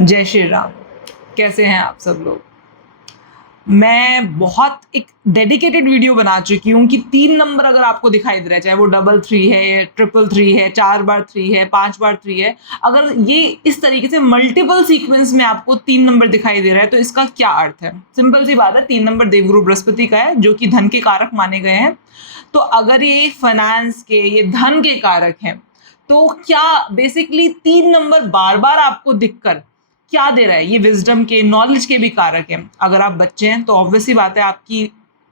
जय श्री राम। कैसे हैं आप सब लोग? मैं बहुत एक डेडिकेटेड वीडियो बना चुकी हूँ कि 3 नंबर अगर आपको दिखाई दे रहा है, चाहे वो 333 है, 333 है, 4 बार 3 है, 5 बार 3 है, अगर ये इस तरीके से मल्टीपल सीक्वेंस में आपको 3 नंबर दिखाई दे रहा है तो इसका क्या अर्थ है? सिंपल सी बात है, 3 नंबर देवगुरु बृहस्पति का है जो कि धन के कारक माने गए हैं। तो अगर ये फाइनेंस के, ये धन के कारक हैं, तो क्या बेसिकली 3 नंबर बार-बार आपको दिखकर क्या दे रहा है? ये विजडम के, नॉलेज के भी कारक हैं। अगर आप बच्चे हैं तो ऑब्वियस सी बात है, आपकी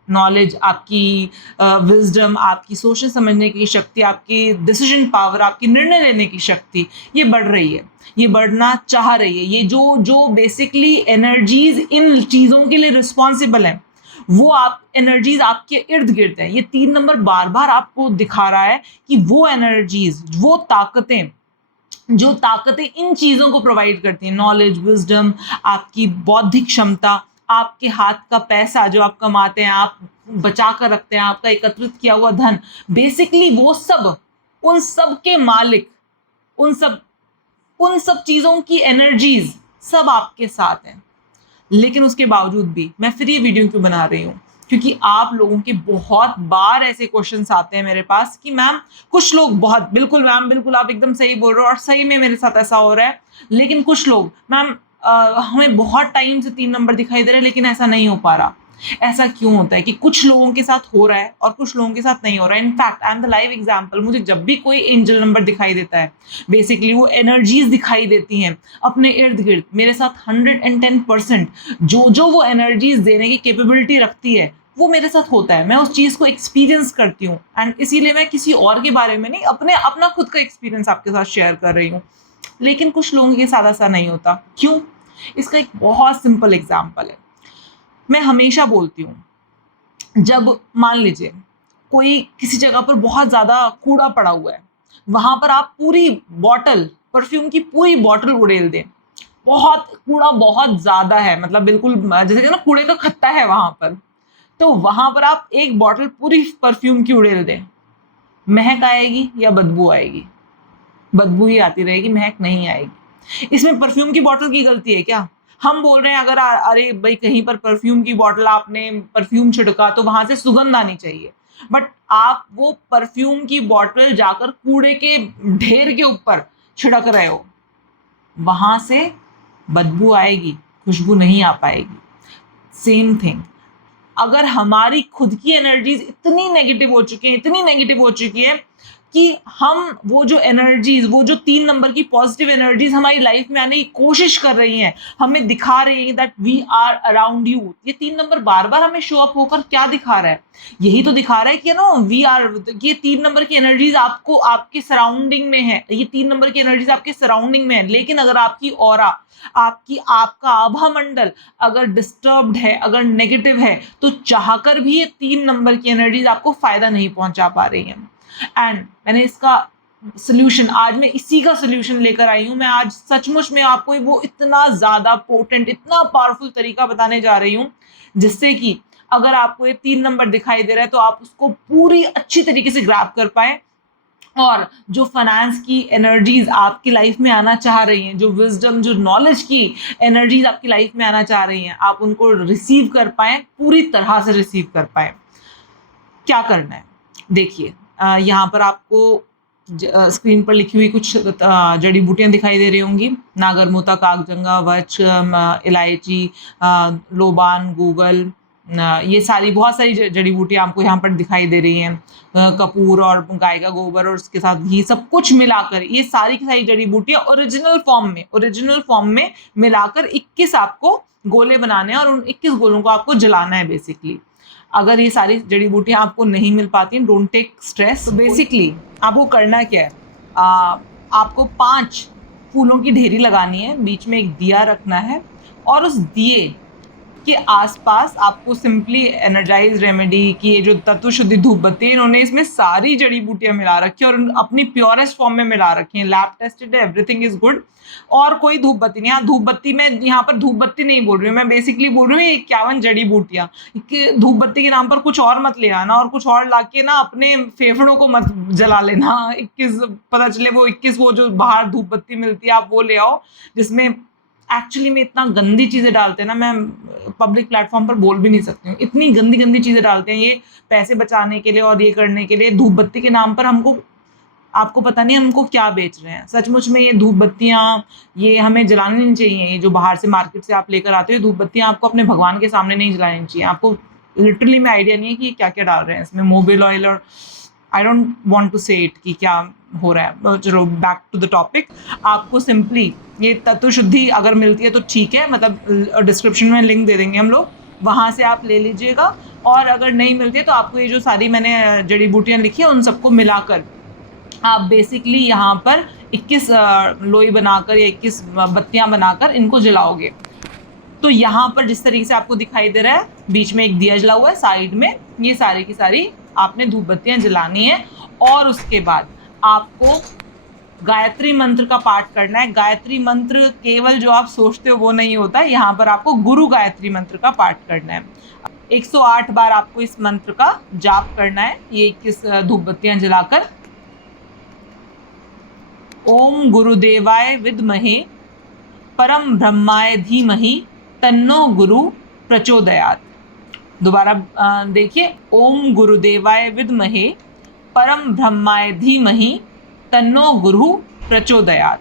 नॉलेज, आपकी विजडम, आपकी सोचने समझने की शक्ति, आपकी डिसीजन पावर, आपकी निर्णय लेने की शक्ति, ये बढ़ रही है, ये बढ़ना चाह रही है। ये जो जो बेसिकली एनर्जीज इन चीज़ों के लिए रिस्पॉन्सिबल हैं, वो आप एनर्जीज आपके इर्द गिर्द है। ये 3 नंबर बार बार आपको दिखा रहा है कि वो एनर्जीज, वो ताकतें, जो ताकतें इन चीज़ों को प्रोवाइड करती हैं, नॉलेज, विजडम, आपकी बौद्धिक क्षमता, आपके हाथ का पैसा जो आप कमाते हैं, आप बचा कर रखते हैं, आपका एकत्रित किया हुआ धन, बेसिकली वो सब, उन सब के मालिक, उन सब चीज़ों की एनर्जीज सब आपके साथ हैं। लेकिन उसके बावजूद भी मैं फिर ये वीडियो क्यों बना रही हूँ? क्योंकि आप लोगों के बहुत बार ऐसे क्वेश्चंस आते हैं मेरे पास कि मैम, कुछ लोग, बहुत, बिल्कुल मैम, बिल्कुल आप एकदम सही बोल रहे हो और सही में मेरे साथ ऐसा हो रहा है। लेकिन कुछ लोग, मैम हमें बहुत टाइम से 3 नंबर दिखाई दे रहे हैं लेकिन ऐसा नहीं हो पा रहा। ऐसा क्यों होता है कि कुछ लोगों के साथ हो रहा है और कुछ लोगों के साथ नहीं हो रहा है? In fact I am the live example. मुझे जब भी कोई एंजल नंबर दिखाई देता है, बेसिकली वो एनर्जीज दिखाई देती हैं अपने इर्द गिर्द, मेरे साथ 110% जो जो वो एनर्जीज देने की कैपेबिलिटी रखती है वो मेरे साथ होता है। मैं उस चीज़ को एक्सपीरियंस करती हूँ एंड इसीलिए मैं किसी और के बारे में नहीं, अपना खुद का एक्सपीरियंस आपके साथ शेयर कर रही हूँ। लेकिन कुछ लोगों के साथ ऐसा नहीं होता। क्यों? इसका एक बहुत सिंपल एग्जाम्पल है। मैं हमेशा बोलती हूँ, जब मान लीजिए कोई किसी जगह पर बहुत ज़्यादा कूड़ा पड़ा हुआ है, वहाँ पर आप पूरी बॉटल, परफ्यूम की पूरी बॉटल उड़ेल दें, बहुत कूड़ा, बहुत ज़्यादा है, मतलब बिल्कुल जैसे कि ना कूड़े का खत्ता है वहाँ पर, तो वहाँ पर आप एक बॉटल पूरी परफ्यूम की उड़ेल दें, महक आएगी या बदबू आएगी? बदबू ही आती रहेगी, महक नहीं आएगी। इसमें परफ्यूम की बॉटल की गलती है क्या? हम बोल रहे हैं अगर अरे भाई कहीं पर परफ्यूम की बॉटल, आपने परफ्यूम छिड़का तो वहां से सुगंध आनी चाहिए, बट आप वो परफ्यूम की बॉटल जाकर कूड़े के ढेर के ऊपर छिड़क रहे हो, वहां से बदबू आएगी, खुशबू नहीं आ पाएगी। सेम थिंग, अगर हमारी खुद की एनर्जीज इतनी नेगेटिव हो चुकी हैं, इतनी नेगेटिव हो चुकी है कि हम वो जो एनर्जीज, वो जो 3 नंबर की पॉजिटिव एनर्जीज हमारी लाइफ में आने की कोशिश कर रही हैं, हमें दिखा रही हैं that we are around you, ये 3 नंबर बार बार हमें शो अप होकर क्या दिखा रहा है? यही तो दिखा रहा है कि नो वी आर, ये 3 नंबर की एनर्जीज आपको, आपके सराउंडिंग में है, ये 3 नंबर की एनर्जीज आपके सराउंडिंग में है। लेकिन अगर आपकी ऑरा, आपका आभा मंडल अगर डिस्टर्ब्ड है, अगर नेगेटिव है, तो चाहकर भी ये 3 नंबर की एनर्जीज आपको फायदा नहीं पहुंचा पा रही हैं। एंड मैंने इसका सोल्यूशन, आज मैं इसी का सोल्यूशन लेकर आई हूं। मैं आज सचमुच में आपको वो इतना ज्यादा पोटेंट, इतना पावरफुल तरीका बताने जा रही हूं जिससे कि अगर आपको ये 3 नंबर दिखाई दे रहा है तो आप उसको पूरी अच्छी तरीके से ग्रैब कर पाए, और जो फाइनेंस की एनर्जीज आपकी लाइफ में आना चाह रही हैं, जो विजडम, जो नॉलेज की एनर्जीज आपकी लाइफ में आना चाह रही हैं, आप उनको रिसीव कर पाए, पूरी तरह से रिसीव कर पाए। क्या करना है देखिए, यहाँ पर आपको स्क्रीन पर लिखी हुई कुछ जड़ी बूटियां दिखाई दे रही होंगी। नागरमोता, कागजंगा, वच, इलायची, लोबान, गूगल, ये सारी, बहुत सारी जड़ी बूटियां आपको यहाँ पर दिखाई दे रही हैं। कपूर और गाय का गोबर और उसके साथ घी, सब कुछ मिलाकर ये सारी की सारी जड़ी बूटियां ओरिजिनल फॉर्म में मिलाकर 21 आपको गोले बनाने हैं और उन 21 गोलों को आपको जलाना है बेसिकली। अगर ये सारी जड़ी बूटियां आपको नहीं मिल पाती, डोंट टेक स्ट्रेस। बेसिकली आपको करना क्या है, आपको 5 फूलों की ढेरी लगानी है, बीच में एक दिया रखना है, और उस दिए के आसपास आपको सिंपली एनर्जाइज रेमेडी की ये जो तत्व शुद्धि धूप बत्ती है, इन्होंने इसमें सारी जड़ी बूटियां मिला रखी है और अपनी प्योरेस्ट फॉर्म में मिला रखी है, लैब टेस्टेड है, एवरीथिंग इज गुड। और कोई धूप बत्ती नहीं, यहाँ धूप बत्ती में, यहाँ पर धूप बत्ती नहीं बोल रही हूँ मैं, बेसिकली बोल रही हूँ 51 जड़ी बूटियां। धूप बत्ती के नाम पर कुछ और मत ले आना और कुछ और लाके ना अपने फेफड़ों को मत जला लेना। 21 पता चले वो 21 वो जो बाहर धूप बत्ती मिलती है आप वो ले आओ, जिसमें एक्चुअली में इतना गंदी चीज़ें डालते हैं ना, मैं पब्लिक प्लेटफॉर्म पर बोल भी नहीं सकती हूँ, इतनी गंदी गंदी चीज़ें डालते हैं ये पैसे बचाने के लिए और ये करने के लिए, धूप बत्ती के नाम पर हमको, आपको पता नहीं हमको क्या बेच रहे हैं। सचमुच में ये धूप बत्तियाँ ये हमें जलानी नहीं चाहिए। ये जो बाहर से मार्केट से आप लेकर आते हो धूप बत्तियाँ, आपको अपने भगवान के सामने नहीं जलानी चाहिए। आपको लिटरली में आइडिया नहीं है कि क्या क्या डाल रहे हैं इसमें, मोबिल ऑयल और आई डोंट वांट टू से इट कि क्या हो रहा है। चलो बैक टू द टॉपिक। आपको सिंपली ये तत्व शुद्धि अगर मिलती है तो ठीक है, मतलब डिस्क्रिप्शन में लिंक दे देंगे हम लोग, वहाँ से आप ले लीजिएगा। और अगर नहीं मिलती है तो आपको ये जो सारी मैंने जड़ी बूटियाँ लिखी है उन सबको मिलाकर आप बेसिकली यहाँ पर 21 लोई बनाकर या 21 बत्तियाँ बनाकर इनको जलाओगे। तो यहाँ पर जिस तरीके से आपको दिखाई दे रहा है, बीच में एक दिया जला हुआ है, साइड में ये सारी की सारी आपने धूप बत्तियाँ जलानी है। और उसके बाद आपको गायत्री मंत्र का पाठ करना है। गायत्री मंत्र केवल जो आप सोचते हो वो नहीं होता है, यहाँ पर आपको गुरु गायत्री मंत्र का पाठ करना है। 108 बार आपको इस मंत्र का जाप करना है, ये 21 धूप बत्तियाँ जलाकर। ओम गुरुदेवाय विद्महे परम ब्रह्माय धीमहि तन्नो गुरु प्रचोदयात्। दोबारा देखिए, ओम गुरुदेवाय विद्महे परम ब्रह्माय धीमहि तन्नो गुरु प्रचोदयात्।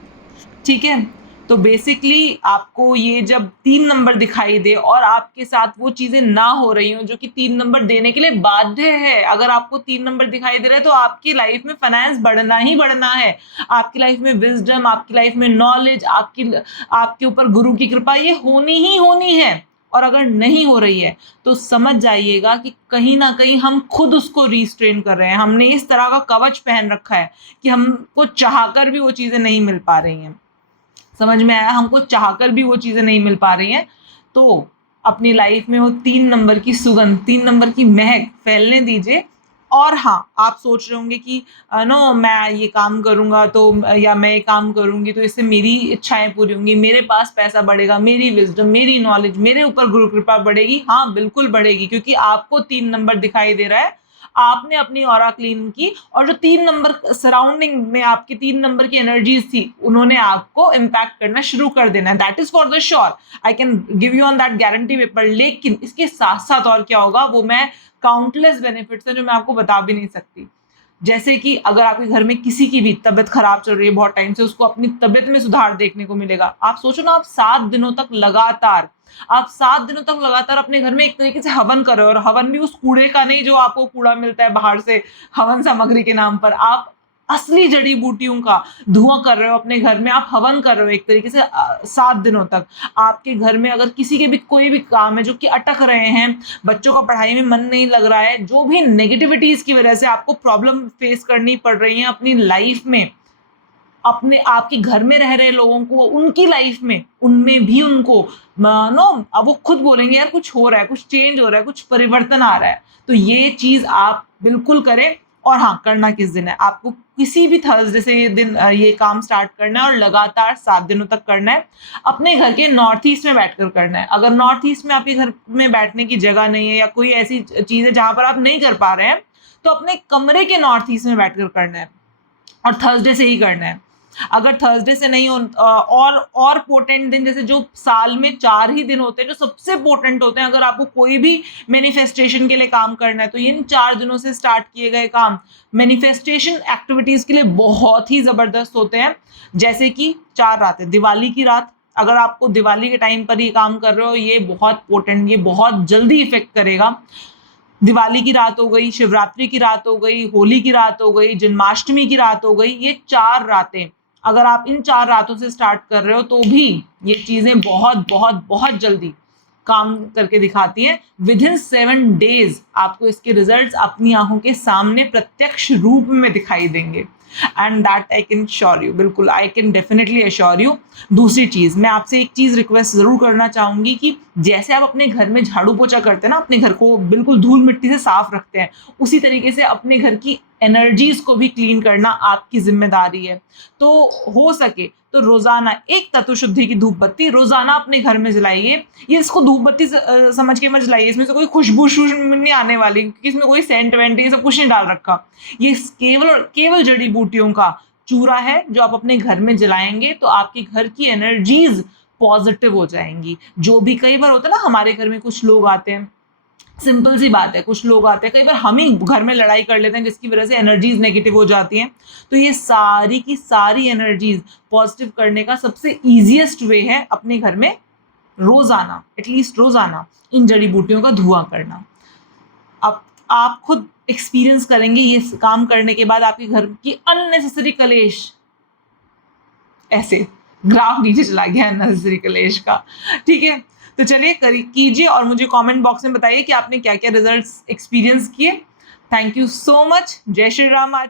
ठीक है, तो बेसिकली आपको ये जब 3 नंबर दिखाई दे और आपके साथ वो चीजें ना हो रही हो जो कि 3 नंबर देने के लिए बाध्य है, अगर आपको 3 नंबर दिखाई दे रहा है तो आपकी लाइफ में फाइनेंस बढ़ना ही बढ़ना है, आपकी लाइफ में विजडम, आपकी लाइफ में नॉलेज, आपके ऊपर गुरु की कृपा ये होनी ही होनी है। और अगर नहीं हो रही है तो समझ जाइएगा कि कहीं ना कहीं हम खुद उसको रिस्ट्रेन कर रहे हैं। हमने इस तरह का कवच पहन रखा है कि हमको चाहकर भी वो चीजें नहीं मिल पा रही हैं। समझ में आया? हमको चाहकर भी वो चीजें नहीं मिल पा रही हैं। तो अपनी लाइफ में वो 3 नंबर की सुगंध, 3 नंबर की महक फैलने दीजिए। और हाँ, आप सोच रहे होंगे कि नो मैं ये काम करूंगा तो, या मैं ये काम करूंगी तो इससे मेरी इच्छाएं पूरी होंगी, मेरे पास पैसा बढ़ेगा, मेरी विजडम, मेरी नॉलेज, मेरे ऊपर गुरु कृपा बढ़ेगी। हाँ बिल्कुल बढ़ेगी, क्योंकि आपको 3 नंबर दिखाई दे रहा है, आपने अपनी ऑरा क्लीन की और जो 3 नंबर सराउंडिंग में आपकी 3 नंबर की एनर्जीज थी उन्होंने आपको इम्पैक्ट करना शुरू कर देना है। That is for the sure, I can give you on that guarantee paper. लेकिन इसके साथ साथ और क्या होगा वो मैं काउंटलेस बेनिफिट्स हैं जो मैं आपको बता भी नहीं सकती। जैसे कि अगर आपके घर में किसी की भी तबियत खराब चल रही है बहुत टाइम से, उसको अपनी तबियत में सुधार देखने को मिलेगा। आप सोचो ना, आप 7 दिनों तक लगातार, आप 7 दिनों तक लगातार अपने घर में एक तरीके से हवन कर रहे हो, और हवन भी उस कूड़े का नहीं जो आपको कूड़ा मिलता है बाहर से हवन सामग्री के नाम पर। आप असली जड़ी बूटियों का धुआं कर रहे हो अपने घर में, आप हवन कर रहे हो एक तरीके से 7 दिनों तक। आपके घर में अगर किसी के भी कोई भी काम है जो कि अटक रहे हैं, बच्चों का पढ़ाई में मन नहीं लग रहा है, जो भी नेगेटिविटीज की वजह से आपको प्रॉब्लम फेस करनी पड़ रही है अपनी लाइफ में, अपने आपके घर में रह रहे लोगों को उनकी लाइफ में, उनमें भी उनको नो अब वो खुद बोलेंगे यार कुछ हो रहा है, कुछ चेंज हो रहा है, कुछ परिवर्तन आ रहा है। तो ये चीज आप बिल्कुल करें। और हाँ, करना किस दिन है, आपको किसी भी थर्सडे से ये दिन ये काम स्टार्ट करना है और लगातार 7 दिनों तक करना है। अपने घर के नॉर्थ ईस्ट में बैठकर करना है। अगर नॉर्थ ईस्ट में आपके घर में बैठने की जगह नहीं है या कोई ऐसी चीज है जहां पर आप नहीं कर पा रहे हैं, तो अपने कमरे के नॉर्थ ईस्ट में बैठकर करना है और थर्सडे से ही करना है। अगर थर्सडे से नहीं हो और पोटेंट दिन, जैसे जो साल में 4 ही दिन होते हैं जो सबसे पोटेंट होते हैं, अगर आपको कोई भी मैनिफेस्टेशन के लिए काम करना है तो इन 4 दिनों से स्टार्ट किए गए काम मैनिफेस्टेशन एक्टिविटीज के लिए बहुत ही जबरदस्त होते हैं। जैसे कि 4 रातें, दिवाली की रात, अगर आपको दिवाली के टाइम पर ये काम कर रहे हो, ये बहुत पोटेंट, ये बहुत जल्दी इफेक्ट करेगा। दिवाली की रात हो गई, शिवरात्रि की रात हो गई, होली की रात हो गई, जन्माष्टमी की रात हो गई, ये 4 रातें अगर आप इन 4 रातों से स्टार्ट कर रहे हो तो भी ये चीजें बहुत बहुत बहुत जल्दी काम करके दिखाती हैं। विद इन 7 डेज आपको इसके रिजल्ट्स अपनी आंखों के सामने प्रत्यक्ष रूप में दिखाई देंगे। And that I can sure you, बिल्कुल I can definitely assure you. दूसरी चीज, मैं आपसे एक चीज रिक्वेस्ट जरूर करना चाहूंगी कि जैसे आप अपने घर में झाड़ू पोछा करते हैं ना, अपने घर को बिल्कुल धूल मिट्टी से साफ रखते हैं, उसी तरीके से अपने घर की एनर्जीज को भी क्लीन करना आपकी जिम्मेदारी है। तो हो सके तो रोजाना एक तत्व शुद्धि की धूप बत्ती रोजाना अपने घर में जलाइए। ये इसको धूप बत्ती समझ के मत जलाइए, इसमें से कोई खुशबू नहीं आने वाली, क्योंकि इसमें कोई सेंट वेंट ये सब कुछ नहीं डाल रखा। ये केवल जड़ी बूटियों का चूरा है जो आप अपने घर में जलाएंगे तो आपके घर की एनर्जीज पॉजिटिव हो जाएंगी। जो भी कई बार होता है ना, हमारे घर में कुछ लोग आते हैं, सिंपल सी बात है, कुछ लोग आते हैं, कई बार हम ही घर में लड़ाई कर लेते हैं जिसकी वजह से एनर्जीज नेगेटिव हो जाती हैं। तो ये सारी की सारी एनर्जीज पॉजिटिव करने का सबसे ईजिएस्ट वे है अपने घर में रोजाना, एटलीस्ट रोजाना इन जड़ी बूटियों का धुआं करना। अब आप खुद एक्सपीरियंस करेंगे ये काम करने के बाद, आपके घर की अननेसेसरी कलेश, ऐसे ग्राफ नीचे चला गया अननेसेसरी कलेश का। ठीक है, तो चलिए कीजिए और मुझे कमेंट बॉक्स में बताइए कि आपने क्या क्या रिजल्ट्स एक्सपीरियंस किए। Thank you so much. जय श्री राम। आज